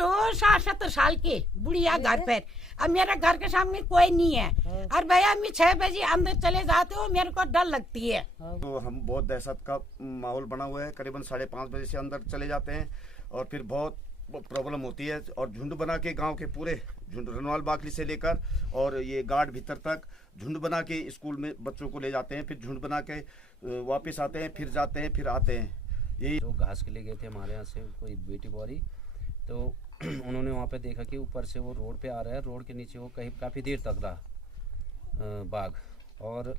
तो 67 साल की बुढ़िया घर पर। अब मेरे घर के सामने कोई नहीं है और भैया मैं 6 बजे अंदर चले जाते हो, मेरे को डर लगती है। तो हम बहुत दहशत का माहौल बना हुआ है। करीबन 5:30 बजे से अंदर चले जाते हैं और फिर बहुत प्रॉब्लम होती है। और झुंड बना के गांव के पूरे झुंड रनवाल बाकली से लेकर और ये गार्ड भीतर तक झुंड बना के स्कूल में बच्चों को ले जाते हैं, फिर झुंड बना के वापस आते हैं, फिर जाते हैं, फिर आते हैं। यही जो घास के लिए गए थे हमारे यहाँ से कोई बेटी बौरी, तो उन्होंने वहाँ पे देखा कि ऊपर से वो रोड पे आ रहा है, रोड के नीचे वो कहीं काफ़ी देर तक रहा बाघ। और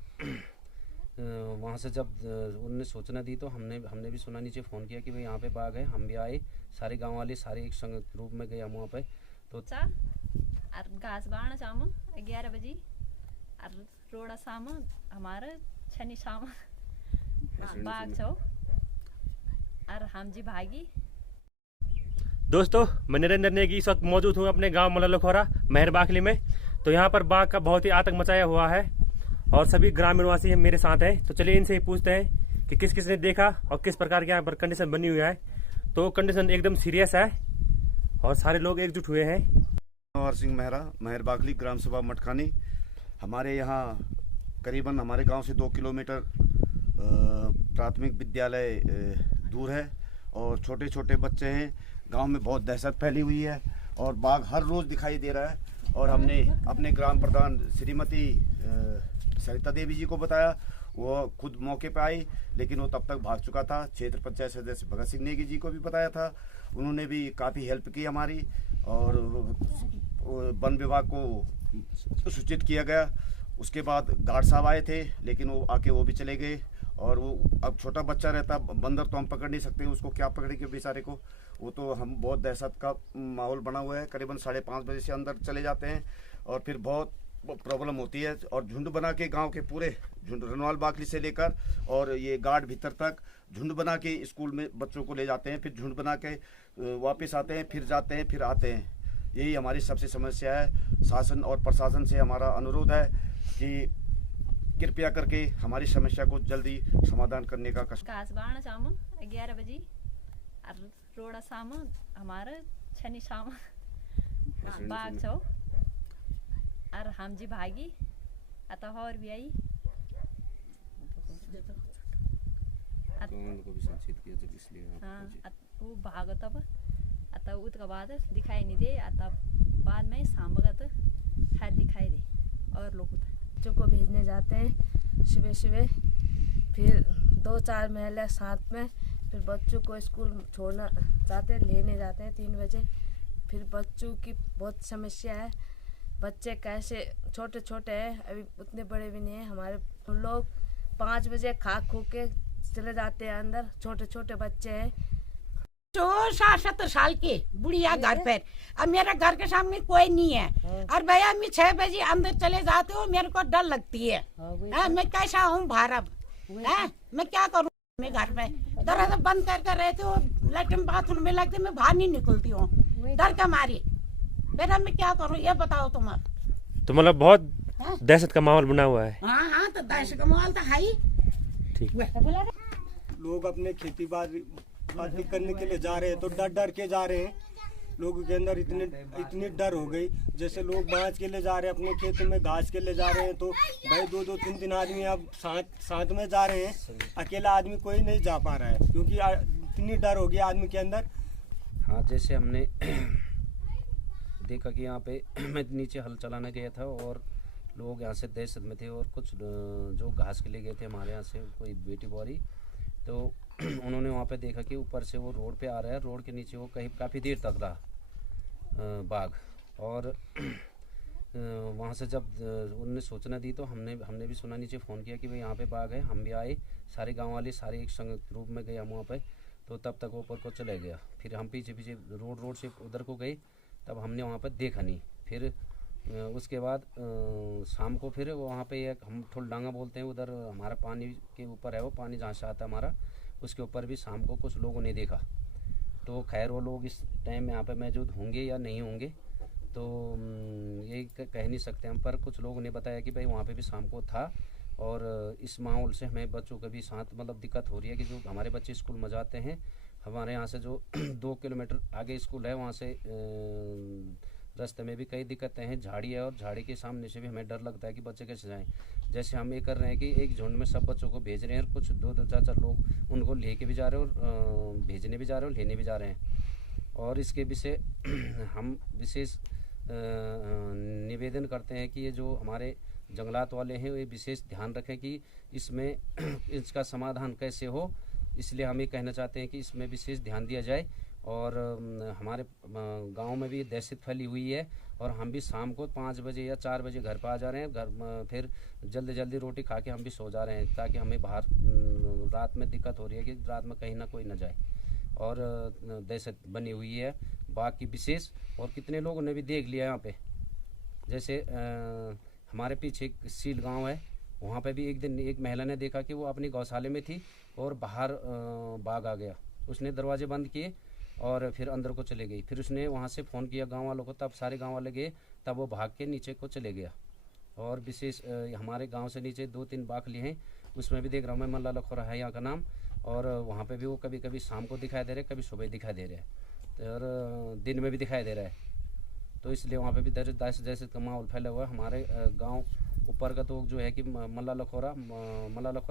वहाँ से जब उन्होंने सूचना दी तो हमने भी सुना, नीचे फ़ोन किया कि भाई यहाँ पे बाघ है। हम भी आए, सारे गांव वाले सारे एक संग रूप में गए हम वहाँ पे। तो घास बाण शाम 11 बजे और रोड़ा शाम हमारे छनी शाम बाघ छो और हम जी भागी। दोस्तों, मैं नरेंद्र नेगी इस वक्त मौजूद हूँ अपने गांव मल्लखोरा महर बाकली में। तो यहाँ पर बाघ का बहुत ही आतंक मचाया हुआ है और सभी ग्रामीणवासी मेरे साथ हैं। तो चलिए इनसे ही पूछते हैं कि किस किस ने देखा और किस प्रकार की यहाँ पर कंडीशन बनी हुई है। तो कंडीशन एकदम सीरियस है और सारे लोग एकजुट हुए हैं। मनोहर सिंह मेहरा, महर बाकली, ग्राम सभा मटखानी। हमारे यहाँ करीबन हमारे गांव से 2 किलोमीटर प्राथमिक विद्यालय दूर है और छोटे छोटे बच्चे हैं। गांव में बहुत दहशत फैली हुई है और बाघ हर रोज़ दिखाई दे रहा है। और हमने अपने ग्राम प्रधान श्रीमती सरिता देवी जी को बताया, वो खुद मौके पर आई, लेकिन वो तब तक भाग चुका था। क्षेत्र पंचायत सदस्य भगत सिंह नेगी जी को भी बताया था, उन्होंने भी काफ़ी हेल्प की हमारी। और वन विभाग को सूचित किया गया। उसके बाद गार्ड साहब आए थे, लेकिन वो आके वो भी चले गए। और वो अब छोटा बच्चा रहता, बंदर तो हम पकड़ नहीं सकते, उसको क्या पकड़ेंगे बेचारे को। वो तो हम बहुत दहशत का माहौल बना हुआ है। करीबन 5:30 बजे से अंदर चले जाते हैं और फिर बहुत प्रॉब्लम होती है। और झुंड बना के गांव के पूरे झुंड रनवाल बाकली से लेकर और ये गार्ड भीतर तक झुंड बना के स्कूल में बच्चों को ले जाते हैं, फिर झुंड बना के वापस आते हैं, फिर जाते हैं, फिर आते हैं। यही हमारी सबसे समस्या है। शासन और प्रशासन से हमारा अनुरोध है कि कृपया करके हमारी समस्या को जल्दी समाधान करने का कष्ट। घास बाण शाम 11 बजे और रोड़ा शाम हमारे छनी शाम बाघ छो और हम जी भागी। अतः और भी आई वो भागो तब अतः उसके बाद दिखाई नहीं दे। अतः बाद में शाम भगत है दिखाई दे। और लोग बच्चों को भेजने जाते हैं सुबह सुबह, फिर 2-4 महिला साथ में, फिर बच्चों को स्कूल छोड़ना जाते, लेने जाते हैं 3 बजे। फिर बच्चों की बहुत समस्या है, बच्चे कैसे छोटे छोटे हैं, अभी उतने बड़े भी नहीं हैं। हमारे लोग 5 बजे खा खू के चले जाते हैं अंदर, छोटे छोटे बच्चे हैं। तो 67 साल की बुढ़िया घर पर। अब मेरे घर के सामने कोई नहीं है और भैया मैं 6 बजे अंदर चले जाते हो, मेरे को डर लगती है। मैं कैसा हूँ भारत, मैं क्या करूँ। मैं घर पे दरवाजा बंद करके रहती हूँ, लेटरिन बाथरूम में लगते, मैं बाहर नहीं निकलती हूँ डर के मारी। फिर मैं क्या करूँ ये बताओ तुम। तो मतलब बहुत दहशत का माहौल बना हुआ है। हाँ, तो दहशत का माहौल तो है ही। ठीक। लोग अपने खेती बाड़ी करने के लिए जा रहे हैं तो डर डर के जा रहे हैं। लोगों के अंदर इतनी डर हो गई, जैसे लोग बाँस के लिए जा रहे हैं, अपने खेतों में घास के लिए जा रहे हैं, तो भाई 2-2, 3-3 आदमी अब साथ में जा रहे हैं। अकेला आदमी कोई नहीं जा पा रहा है क्योंकि इतनी डर हो गई आदमी के अंदर। हाँ, जैसे हमने देखा कि यहाँ पे मैं नीचे हल चलाने गया था और लोग यहाँ से दहशत में थे और कुछ जो घास के लिए गए थे हमारे यहाँ से कोई बेटी बौरी, तो उन्होंने वहाँ पे देखा कि ऊपर से वो रोड पे आ रहा है, रोड के नीचे वो कहीं काफ़ी देर तक रहा बाघ। और वहाँ से जब उन्होंने सूचना दी तो हमने भी सुना, नीचे फ़ोन किया कि भाई यहाँ पे बाघ है। हम भी आए, सारे गांव वाले सारे एक संग रूप में गए हम वहाँ पे। तो तब तक वो ऊपर को चले गया। फिर हम पीछे पीछे रोड से उधर को गए, तब हमने वहाँ पर देखा नहीं। फिर उसके बाद शाम को फिर वहाँ पे एक हम थोड़ा डांगा बोलते हैं, उधर हमारा पानी के ऊपर है, वो पानी जहाँ से आता है हमारा, उसके ऊपर भी शाम को कुछ लोगों ने देखा। तो खैर वो लोग इस टाइम यहाँ पे मौजूद होंगे या नहीं होंगे तो ये कह नहीं सकते हम, पर कुछ लोगों ने बताया कि भाई वहाँ पे भी शाम को था। और इस माहौल से हमें बच्चों के भी साथ मतलब दिक्कत हो रही है कि जो हमारे बच्चे स्कूल में जाते हैं हमारे यहाँ से जो 2 किलोमीटर आगे स्कूल है, वहाँ से रास्ते में भी कई दिक्कतें हैं। झाड़ी है और झाड़ी के सामने से भी हमें डर लगता है कि बच्चे कैसे जाएं। जैसे हम ये कर रहे हैं कि एक झुंड में सब बच्चों को भेज रहे हैं, और कुछ 2-2 4-4 लोग उनको लेके भी जा रहे हैं और भेजने भी जा रहे हैं और लेने भी जा रहे हैं। और इसके विषय हम विशेष निवेदन करते हैं कि ये जो हमारे जंगलात वाले हैं ये विशेष ध्यान रखें कि इसमें इसका समाधान कैसे हो। इसलिए हम ये कहना चाहते हैं कि इसमें विशेष ध्यान दिया जाए। और हमारे गांव में भी दहशत फैली हुई है, और हम भी शाम को 5 बजे या 4 बजे घर पर आ जा रहे हैं। घर फिर जल्दी जल्दी रोटी खा के हम भी सो जा रहे हैं, ताकि हमें बाहर रात में दिक्कत हो रही है कि रात में कहीं ना कोई ना जाए। और दहशत बनी हुई है बाघ की विशेष। और कितने लोगों ने भी देख लिया यहाँ पे, जैसे हमारे पीछे एक सील गांव है, वहाँ पे भी एक दिन एक महिला ने देखा कि वो अपनी गौशाले में थी और बाहर बाघ आ गया। उसने दरवाजे बंद किए और फिर अंदर को चले गई। फिर उसने वहाँ से फ़ोन किया गांव वालों को, तब सारे गांव वाले गए, तब वो भाग के नीचे को चले गया। और विशेष हमारे गांव से नीचे 2-3 बाखली हैं, उसमें भी देख रहा हूँ मैं, मल्ला लखोरा है यहाँ का नाम। और वहाँ पे भी वो कभी कभी शाम को दिखाई दे रहे, कभी सुबह दिखाई दे रहे हैं, और दिन में भी दिखाई दे रहा है। तो इसलिए वहाँ पे भी दहशत का माहौल फैला हुआ है। हमारे गांव ऊपर का तो जो है कि मल्ला लखोरा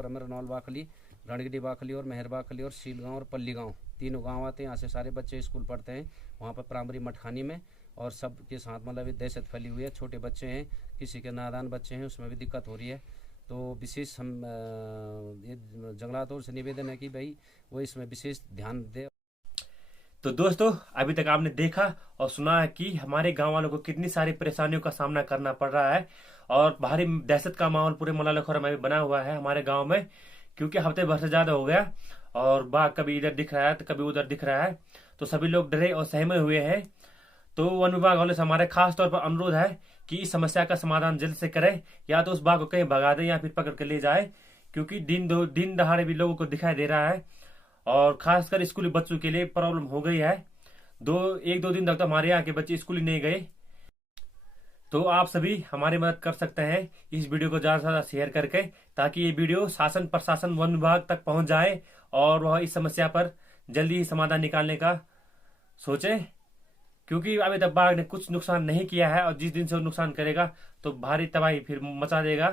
में रनौल बाखली, रणगिरी बाखली और मेहर बाखली और सील गाँव और पल्ली गाँव, तीनों गाँव आते हैं। यहाँ से सारे बच्चे स्कूल पढ़ते हैं वहाँ पर प्राइमरी मटखानी में। और सब के साथ मतलब दहशत फैली हुई है। छोटे बच्चे हैं, किसी के नादान बच्चे हैं, उसमें भी दिक्कत हो रही है। तो विशेष हम ये जंगलातों से निवेदन है कि भाई वो इसमें विशेष ध्यान दे। तो दोस्तों, अभी तक आपने देखा और सुना है कि हमारे गांव वालों को कितनी सारी परेशानियों का सामना करना पड़ रहा है, और भारी दहशत का माहौल पूरे मल्ला लखोरा में भी बना हुआ है हमारे गांव में, क्योंकि हफ्ते भर से ज्यादा हो गया और बाघ कभी इधर दिख रहा है तो कभी उधर दिख रहा है। तो सभी लोग डरे और सहमे हुए हैं। तो वन विभाग वालों से हमारे खास तौर पर अनुरोध है कि इस समस्या का समाधान जल्द से करें, या तो उस बाघ को कहीं भगा दें या फिर पकड़ कर ले जाए, क्योंकि दिन दहाड़े भी लोगों को दिखाई दे रहा है। और खासकर स्कूली बच्चों के लिए प्रॉब्लम हो गई है। 1-2 दिन तक तो हमारे यहाँ के बच्चे स्कूल ही नहीं गए। तो आप सभी हमारी मदद कर सकते हैं इस वीडियो को ज्यादा से ज्यादा शेयर करके, ताकि ये वीडियो शासन प्रशासन वन विभाग तक पहुंच जाए और वह इस समस्या पर जल्दी ही समाधान निकालने का सोचे। क्योंकि अभी तक बाघ ने कुछ नुकसान नहीं किया है, और जिस दिन से वो नुकसान करेगा तो भारी तबाही फिर मचा देगा।